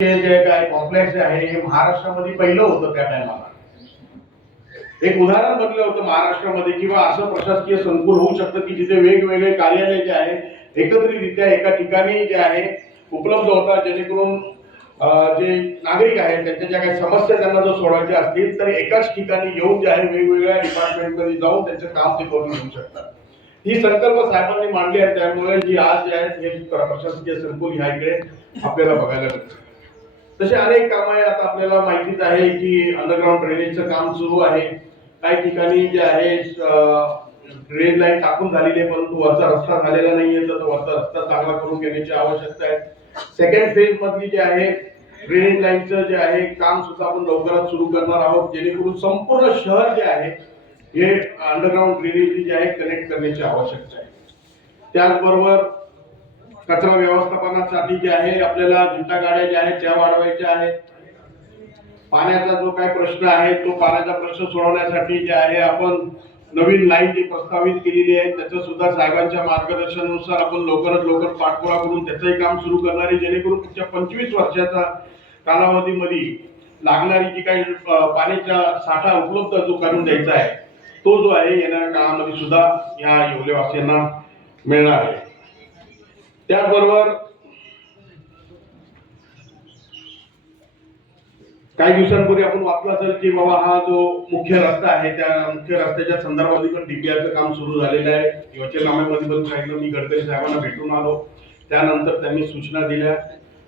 जे काय कॉम्प्लेक्स आहे हे महाराष्ट्रामध्ये पहिलं होतं त्या टायमाला एक उदाहरण बघलं होतं महाराष्ट्रामध्ये किंवा असं प्रशासकीय संकुल होऊ शकतं की जिथे वेगवेगळे कार्यालय जे आहे एकत्रितरित्या एका ठिकाणी जे आहे उपलब्ध होतात जेणेकरून जे नागरिक आहेत त्यांच्या ज्या काही समस्या त्यांना जर सोडवायच्या असतील तर एकाच ठिकाणी येऊन जे आहे वेगवेगळ्या डिपार्टमेंटमध्ये जाऊन त्यांचं काम ते करून घेऊ शकतात. ही संकल्प साहेबांनी मांडली आहे त्यामुळे जी आज जे आहेत हे प्रशासकीय संकुल ह्या इकडे आपल्याला बघायला मिळतं. तसे अनेक कामं आहे आता आपल्याला माहितीच आहे की अंडरग्राऊंड ड्रेनेजचं काम सुरू आहे. काही ठिकाणी जे आहे ड्रेन लाईन टाकून झालेली आहे परंतु वरचा रस्ता झालेला नाहीये. तर वरचा रस्ता चांगला करून घेण्याची आवश्यकता आहे. सेकंड फेज मधली जे आहे ड्रेनेज लाईनचं जे आहे काम सुद्धा आपण लवकरात सुरू करणार आहोत. जेणेकरून संपूर्ण शहर जे आहे हे अंडरग्राऊंड ड्रेनेज जे आहे कनेक्ट करण्याची आवश्यकता आहे. त्याचबरोबर कचरा व्यवस्थापनासाठी जे आहे आपल्याला जुटा गाड्या ज्या आहेत त्या वाढवायच्या आहेत. पाण्याचा जो काय प्रश्न आहे तो पाण्याचा प्रश्न सोडवण्यासाठी जे आहे आपण नवीन लाईन जी प्रस्तावित केलेली आहे त्याचं सुद्धा साहेबांच्या मार्गदर्शनानुसार आपण लवकरात लवकर पाठपुरा करून त्याचंही काम सुरू करणार आहे. जेणेकरून पुढच्या पंचवीस वर्षाचा कालावधीमध्ये लागणारी जी काही पाण्याचा साठा उपलब्ध जो करून द्यायचा आहे तो जो आहे येणाऱ्या काळामध्ये सुद्धा या येवलेवासियांना मिळणार आहे. त्याचबरोबर काही दिवसांपूर्वी आपण वाचलं असेल की बाबा हा जो मुख्य रस्ता आहे त्या मुख्य रस्त्याच्या संदर्भात पण डीपीआरचं काम सुरू झालेलं आहे. योजनामध्ये पण सांगितलं मी गडकरी साहेबांना भेटून आलो. त्यानंतर त्यांनी सूचना दिल्या.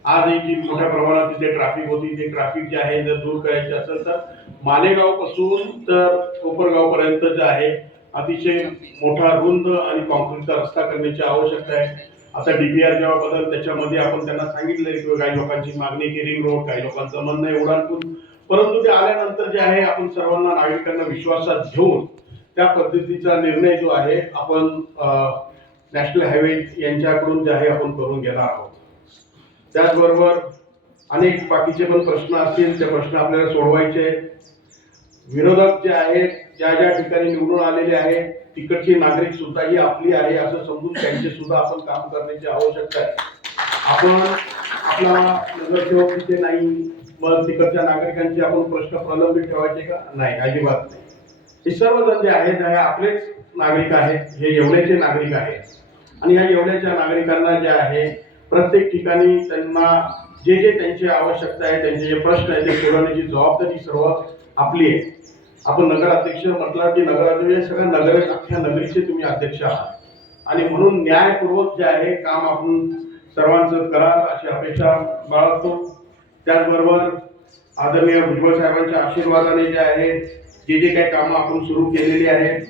आजही जी मोठ्या प्रमाणात तिथे ट्रॅफिक होती ते ट्रॅफिक जे आहे जर दूर करायचे असेल तर मालेगावपासून तर कोपरगाव पर्यंत जे आहे अतिशय मोठा रुंद आणि कॉन्क्रीटचा रस्ता करण्याची आवश्यकता आहे. आता डीपीआर जेव्हा बदल त्याच्यामध्ये आपण त्यांना सांगितलंय किंवा काही लोकांची मागणी की रिंग रोड काही लोकांचं म्हणणं आहे उडानपूल परंतु ते आल्यानंतर जे आहे आपण सर्वांना नागरिकांना विश्वासात घेऊन त्या पद्धतीचा निर्णय जो आहे आपण नॅशनल हायवे यांच्याकडून जे आहे आपण करून घेणार आहोत. त्याचबरोबर अनेक बाकीचे पण प्रश्न असतील ते प्रश्न आपल्याला सोडवायचे. विरोधक जे आहेत ज्या ज्या ठिकाणी निवडून आलेले आहेत तिकडची नागरिक सुद्धा ही आपली आहे असं समजून त्यांचे सुद्धा आपण काम करण्याची आवश्यकता आहे. आपण आपला नगरसेवक तिथे नाही मग तिकडच्या नागरिकांचे आपण प्रश्न प्रलंबित ठेवायचे का? नाही अजिबात नाही. हे सर्वजण जे आहेत हे आपलेच नागरिक आहेत हे येवल्याचे नागरिक आहेत. आणि ह्या येवल्याच्या नागरिकांना जे आहे प्रत्येक ठिकाणी त्यांना जे जे त्यांची आवश्यकता आहे त्यांचे जे प्रश्न आहेत ते सोडवण्याची जबाबदारी सर्व आपली आहे. आपण नगराध्यक्ष म्हटलं की नगराध्यक्ष सगळ्या नगर अख्ख्या नगरीचे तुम्ही अध्यक्ष आहात. आणि म्हणून न्यायपूर्वक जे आहे काम आपण सर्वांचं करा अशी अपेक्षा बाळगतो. त्याचबरोबर आदरणीय भुजबळ साहेबांच्या आशीर्वादाने जे आहे जे जे काही कामं आपण सुरू केलेली आहेत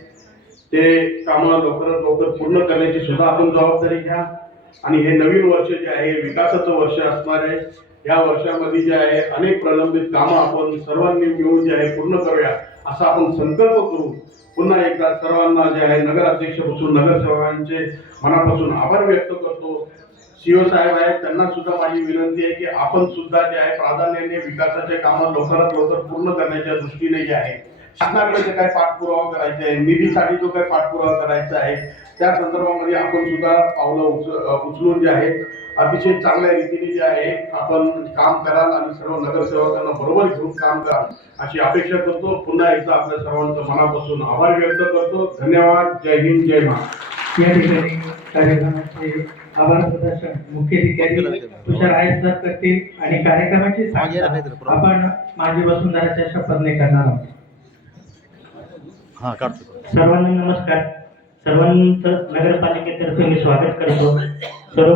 ते कामं लवकरात लवकर पूर्ण करण्याची सुद्धा आपण जबाबदारी घ्या. आणि हे नवीन वर्ष जे आहे विकासाचं वर्ष असणार आहे. या वर्षामध्ये जे आहे अनेक प्रलंबित कामं आपण सर्वांनी मिळून जे आहे पूर्ण करूया. असा आपण संकल्प करू. पुन्हा एकदा सर्वांना जे आहे नगराध्यक्षपासून नगरसेवकांचे मनापासून आभार व्यक्त करतो. शिवसाहेब साहेब आहेत त्यांना सुद्धा माझी विनंती आहे की आपण सुद्धा जे आहे प्राधान्याने विकासाचे कामं लवकरात लवकर पूर्ण करण्याच्या दृष्टीने जे आहे शासनाकडे जे काय पाठपुरावा करायचा आहे निधीसाठी जो काही पाठपुरावा करायचा आहे त्या संदर्भामध्ये आपण सुद्धा पावलं उच उचलून जे आहे अतिशय चांगल्या रीतीने जे आहे आपण काम कराल आणि सर्व नगरसेवकांना बरोबर घेऊन काम कराल अशी अपेक्षा करतो. पुन्हा एकदा आपल्या सर्वांचं मनापासून आभार व्यक्त करतो. धन्यवाद. जय हिंद जय महाराष्ट्र. या ठिकाणी कार्यक्रमाचे आभार प्रदर्शन तुषार आयस करतील आणि कार्यक्रमाची आपण माझी वसुंधराच्या शपथने करणार आहोत. हा काढतो सर्वांना नमस्कार. सर्वांचं नगरपालिकेतर्फे मी स्वागत करतो. सर्व